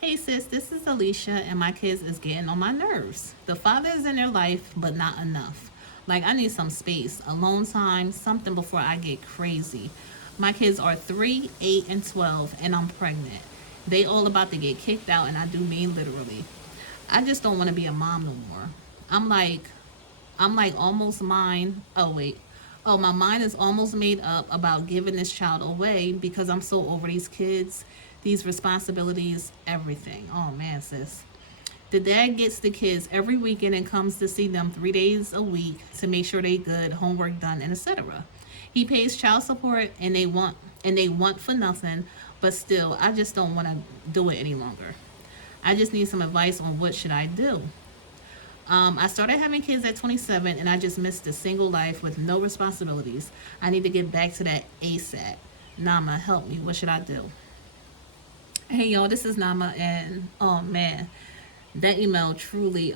Hey sis, this is Alicia, and my kids is getting on my nerves. The father is in their life, but not enough. Like, I need some space, alone time, something before I get crazy. My kids are 3, 8, and 12, and I'm pregnant. They all about to get kicked out, and I do mean literally. I just don't want to be a mom no more. I'm like, I'm like almost mine. Oh, wait. Oh, my mind is almost made up about giving this child away because I'm so over these kids, these responsibilities, everything. Oh, man, sis. The dad gets the kids every weekend and comes to see them 3 days a week to make sure they good, homework done, and etc. He pays child support and they want for nothing, but still, I just don't want to do it any longer. I just need some advice on what should I do. I started having kids at 27 and I just missed a single life with no responsibilities. I need to get back to that ASAP. Nama, help me. What should I do? Hey y'all, this is Nama, and oh man, that email truly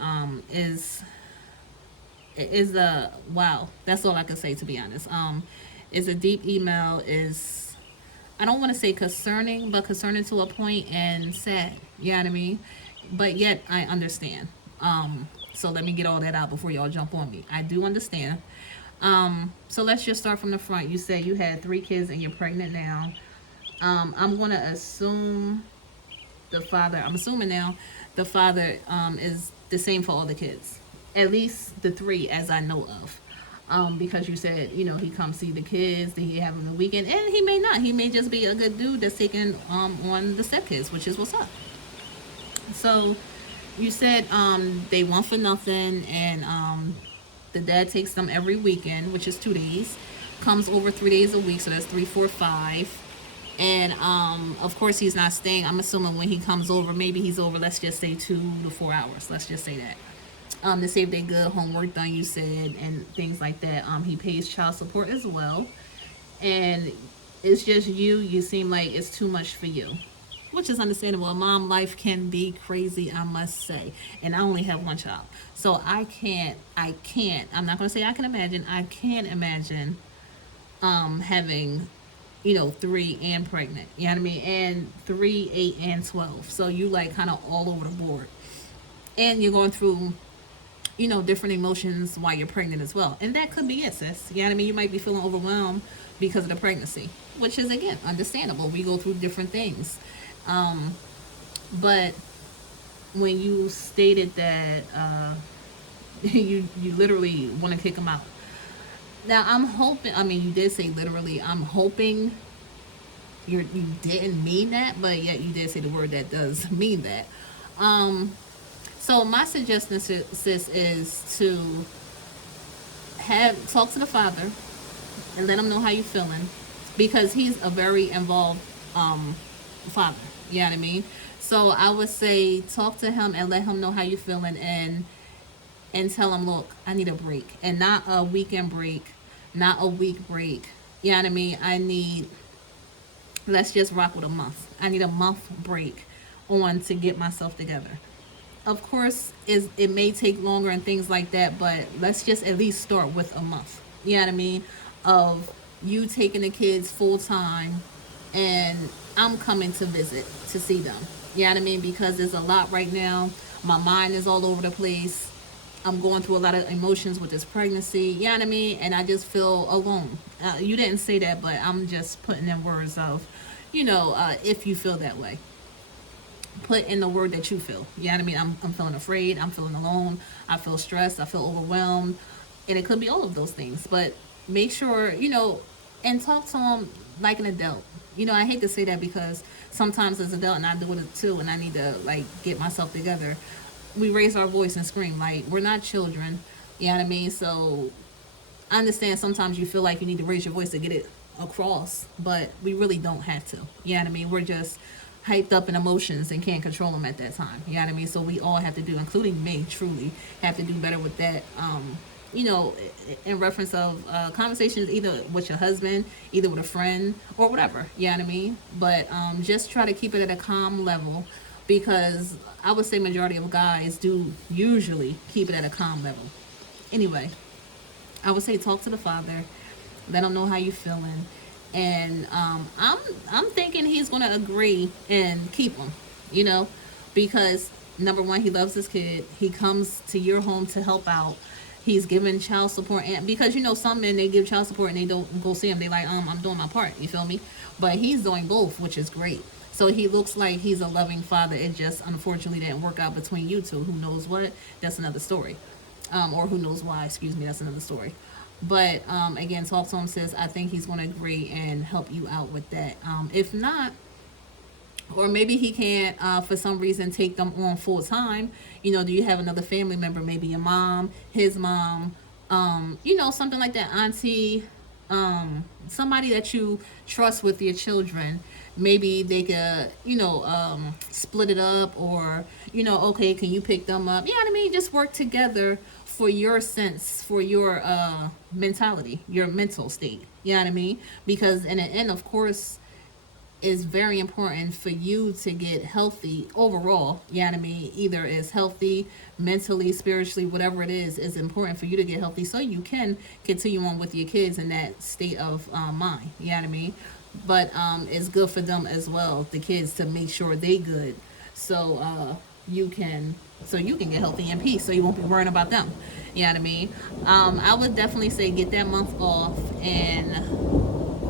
is a wow. That's all I can say, to be honest. Is a deep email, is, I don't want to say concerning, but concerning to a point, and sad. You know what I mean? But yet I understand. So let me get all that out before y'all jump on me. I do understand. So let's just start from the front. You said you had 3 kids and you're pregnant now. I'm gonna assume I'm assuming now the father is the same for all the kids, at least the 3 as I know of. Because you said, he comes see the kids, that he have them the weekend, and he may not. He may just be a good dude that's taking on the stepkids, which is what's up. So you said they want for nothing, and the dad takes them every weekend, which is 2 days, comes over 3 days a week, so that's 3, 4, 5. And of course, he's not staying. I'm assuming when he comes over, maybe he's over, let's just say 2 to 4 hours. Let's just say that. To save their good homework done, you said, and things like that. He pays child support as well. And it's just you. You seem like it's too much for you, which is understandable. A mom life can be crazy, I must say. And I only have one child. So I'm not going to say I can imagine. I can't imagine having 3 and pregnant. You know what I mean? And 3, 8, and 12. So you like kind of all over the board. And you're going through, different emotions while you're pregnant as well. And that could be it, sis. You know what I mean? You might be feeling overwhelmed because of the pregnancy, which is, again, understandable. We go through different things. But when you stated that you literally want to kick them out. Now, I'm hoping, I mean, you did say literally, I'm hoping you didn't mean that, but yet you did say the word that does mean that. So my suggestion, sis, is to talk to the father and let him know how you're feeling, because he's a very involved father. You know what I mean? So I would say talk to him and let him know how you're feeling, and tell him, look, I need a break, and not a weekend break, not a week break. You know what I mean? Let's just rock with a month. I need a month break on to get myself together. Of course, it may take longer and things like that, but let's just at least start with a month. You know what I mean? Of you taking the kids full time, and I'm coming to visit to see them. You know what I mean? Because there's a lot right now. My mind is all over the place. I'm going through a lot of emotions with this pregnancy. You know what I mean? And I just feel alone. You didn't say that, but I'm just putting in words of, if you feel that way, put in the word that you feel. You know what I mean? I'm feeling afraid. I'm feeling alone. I feel stressed. I feel overwhelmed. And it could be all of those things. But make sure, and talk to them like an adult. I hate to say that because sometimes as an adult, and I do it too, and I need to, like, get myself together, we raise our voice and scream. Like, we're not children. You know what I mean? So I understand sometimes you feel like you need to raise your voice to get it across, but we really don't have to. You know what I mean? We're just hyped up in emotions and can't control them at that time. You know what I mean? So we all have to do, including me, truly, have to do better with that. In reference of conversations either with your husband, either with a friend, or whatever. You know what I mean? But just try to keep it at a calm level, because I would say majority of guys do usually keep it at a calm level. Anyway, I would say talk to the father, let him know how you're feeling, and I'm thinking he's gonna agree and keep them. You know, because number one, he loves his kid. He comes to your home to help out. He's giving child support, and because some men, they give child support and they don't go see him. They like, I'm doing my part. You feel me? But he's doing both, which is great. So he looks like he's a loving father. It just unfortunately didn't work out between you two. Who knows what? That's another story. Or who knows why? Excuse me. That's another story. But again, talk to him, sis. I think he's going to agree and help you out with that. If not, or maybe he can't for some reason take them on full time. Do you have another family member, maybe your mom, his mom, something like that, auntie, somebody that you trust with your children? Maybe they could split it up, or okay, can you pick them up? You know what I mean? Just work together for your sense, for your mentality, your mental state. You know what I mean? Because in the end, of course, is very important for you to get healthy overall. You know what I mean? Either is healthy mentally, spiritually, whatever it is important for you to get healthy so you can continue on with your kids in that state of mind. You know what I mean? But it's good for them as well, the kids, to make sure they good, so you can get healthy in peace, so you won't be worrying about them. You know what I mean? I would definitely say get that month off. And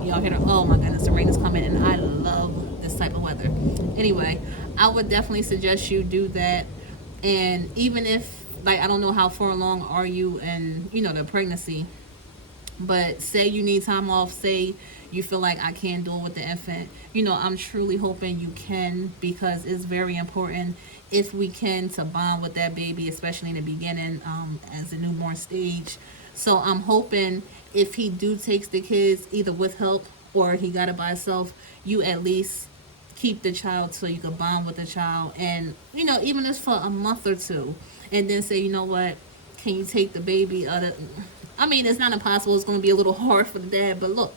y'all hear oh my goodness, the rain is coming, and I love this type of weather. Anyway, I would definitely suggest you do that. And even if, like, I don't know how far along are you in the pregnancy, but say you need time off, say you feel like I can't do it with the infant, I'm truly hoping you can, because it's very important, if we can, to bond with that baby, especially in the beginning, as a newborn stage. So I'm hoping if he takes the kids, either with help or he got it by himself, you at least keep the child so you can bond with the child. And, even if for a month or two, and then say, what, can you take the baby out of... I mean, it's not impossible. It's going to be a little hard for the dad, but look,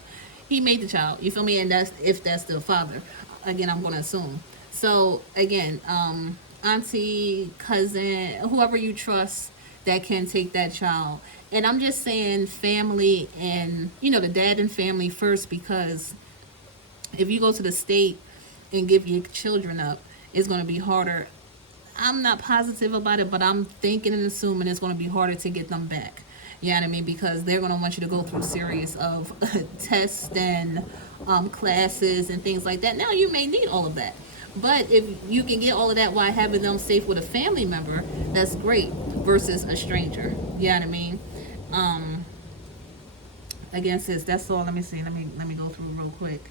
he made the child. You feel me? And that's if that's the father. Again, I'm going to assume. So, again, auntie, cousin, whoever you trust that can take that child. And I'm just saying family and, the dad and family first, because if you go to the state and give your children up, it's going to be harder. I'm not positive about it, but I'm thinking and assuming it's going to be harder to get them back. You know what I mean? Because they're going to want you to go through a series of tests and classes and things like that. Now, you may need all of that. But if you can get all of that while having them safe with a family member, that's great, versus a stranger. You know what I mean? Again, sis, that's all. Let me see. Let me go through real quick.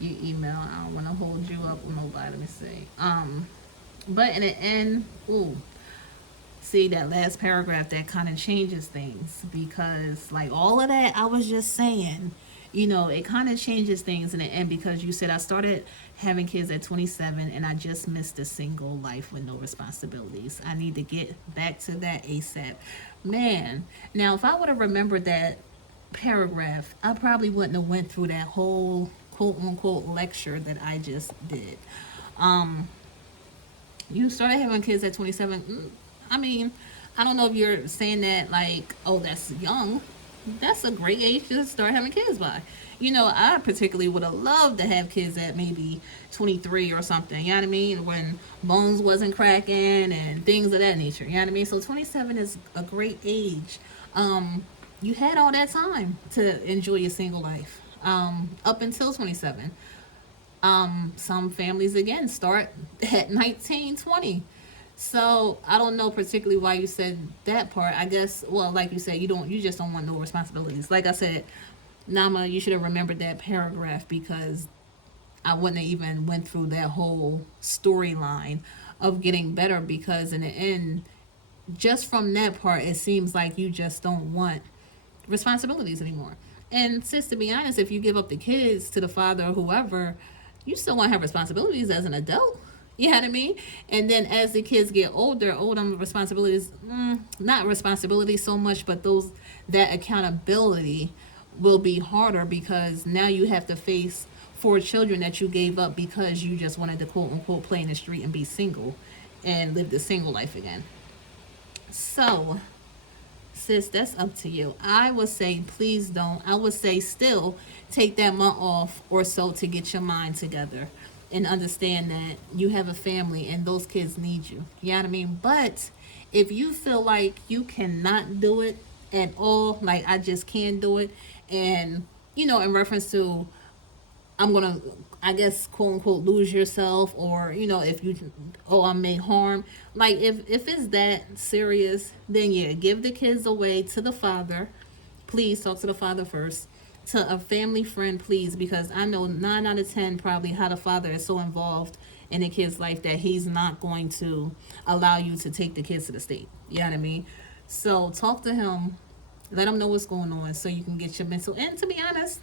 Your email. I don't want to hold you up with nobody. Let me see. But in the end, see that last paragraph, that kind of changes things, because like all of that I was just saying, it kind of changes things in the end, because you said I started having kids at 27 and I just missed a single life with no responsibilities. I need to get back to that ASAP. Man, now if I would have remembered that paragraph, I probably wouldn't have went through that whole quote unquote lecture that I just did. You started having kids at 27. I mean, I don't know if you're saying that like, oh, that's young. That's a great age to start having kids by. I particularly would have loved to have kids at maybe 23 or something. You know what I mean? When bones wasn't cracking and things of that nature. You know what I mean? So 27 is a great age. You had all that time to enjoy your single life up until 27. Some families, again, start at 19, 20. So I don't know particularly why you said that part. I guess, well, like you said, you just don't want no responsibilities. Like I said, Nama, you should have remembered that paragraph, because I wouldn't have even went through that whole storyline of getting better, because in the end, just from that part, it seems like you just don't want responsibilities anymore. And sis, to be honest, if you give up the kids to the father or whoever, you still want to have responsibilities as an adult. You know what I mean? And then as the kids get older, responsibilities, not responsibilities so much, but that accountability will be harder, because now you have to face 4 children that you gave up because you just wanted to quote unquote play in the street and be single and live the single life again. So, sis, that's up to you. I would say please don't. I would say still take that month off or so to get your mind together. and understand that you have a family and those kids need you. You know what I mean? But if you feel like you cannot do it at all, like I just can't do it, and in reference to I'm gonna, I guess, quote unquote, lose yourself, or if you, oh, I may harm. Like if it's that serious, then yeah, give the kids away to the father. Please talk to the father first. To a family friend, please, because I know 9 out of 10 probably how the father is so involved in the kid's life that he's not going to allow you to take the kids to the state. You know what I mean? So talk to him, let him know what's going on, so you can get your mental. And to be honest,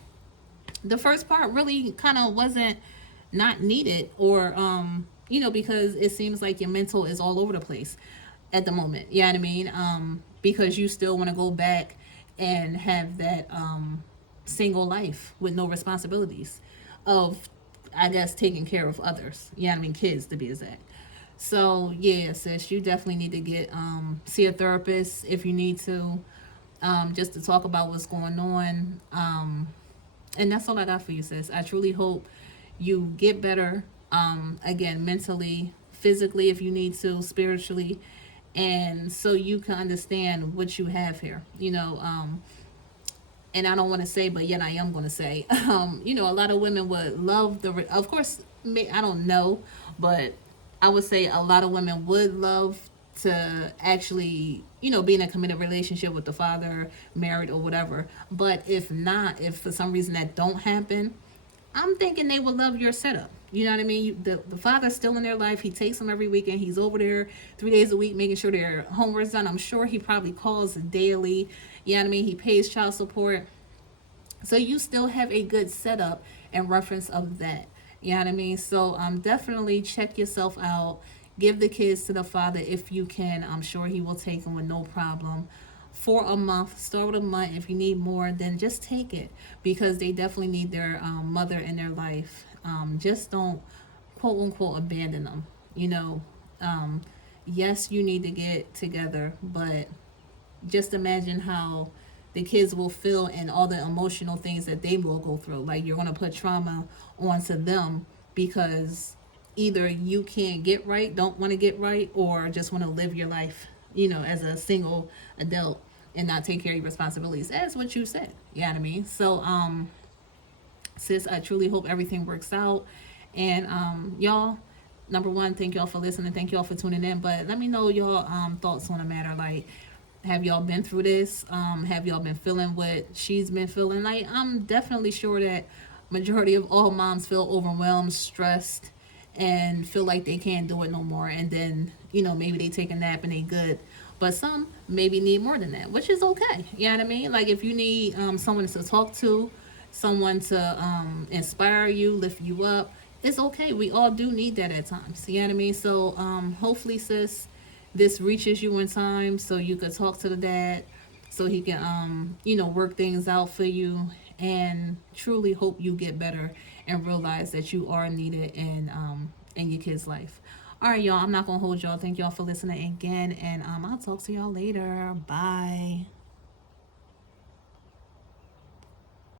the first part really kind of wasn't not needed, or because it seems like your mental is all over the place at the moment. You know what I mean? Because you still want to go back and have that single life with no responsibilities of, I guess, taking care of others. You know what I mean? Kids, to be exact. So yeah, sis, you definitely need to get see a therapist if you need to, just to talk about what's going on. And that's all I got for you, sis. I truly hope you get better, again, mentally, physically, if you need to, spiritually, and so you can understand what you have here. And I don't want to say, but yet I am going to say, a lot of women would love of course, I don't know, but I would say a lot of women would love to actually, be in a committed relationship with the father, married or whatever. But if not, if for some reason that don't happen, I'm thinking they would love your setup. You know what I mean? The father's still in their life. He takes them every weekend. He's over there 3 days a week making sure their homework's done. I'm sure he probably calls daily. You know what I mean? He pays child support. So you still have a good setup in reference of that. You know what I mean? So definitely check yourself out. Give the kids to the father if you can. I'm sure he will take them with no problem. For a month, start with a month. If you need more, then just take it, because they definitely need their mother in their life. Just don't, quote unquote, abandon them. Yes, you need to get together, but just imagine how the kids will feel and all the emotional things that they will go through. Like, you're going to put trauma onto them because either you can't get right, don't want to get right, or just want to live your life, as a single adult and not take care of your responsibilities, as what you said. You know what I mean? So, sis, I truly hope everything works out. And y'all, number one, thank y'all for listening. Thank y'all for tuning in. But let me know y'all thoughts on the matter. Like, have y'all been through this? Have y'all been feeling what she's been feeling? Like, I'm definitely sure that majority of all moms feel overwhelmed, stressed, and feel like they can't do it no more. And then, maybe they take a nap and they good. But some maybe need more than that, which is okay. You know what I mean? Like, if you need someone to talk to, someone to inspire you, lift you up, it's okay. We all do need that at times. You know what I mean? So hopefully, sis, this reaches you in time so you could talk to the dad, so he can work things out for you, and truly hope you get better and realize that you are needed in your kid's life. All right, y'all, I'm not gonna hold y'all. Thank y'all for listening again, and I'll talk to y'all later. Bye.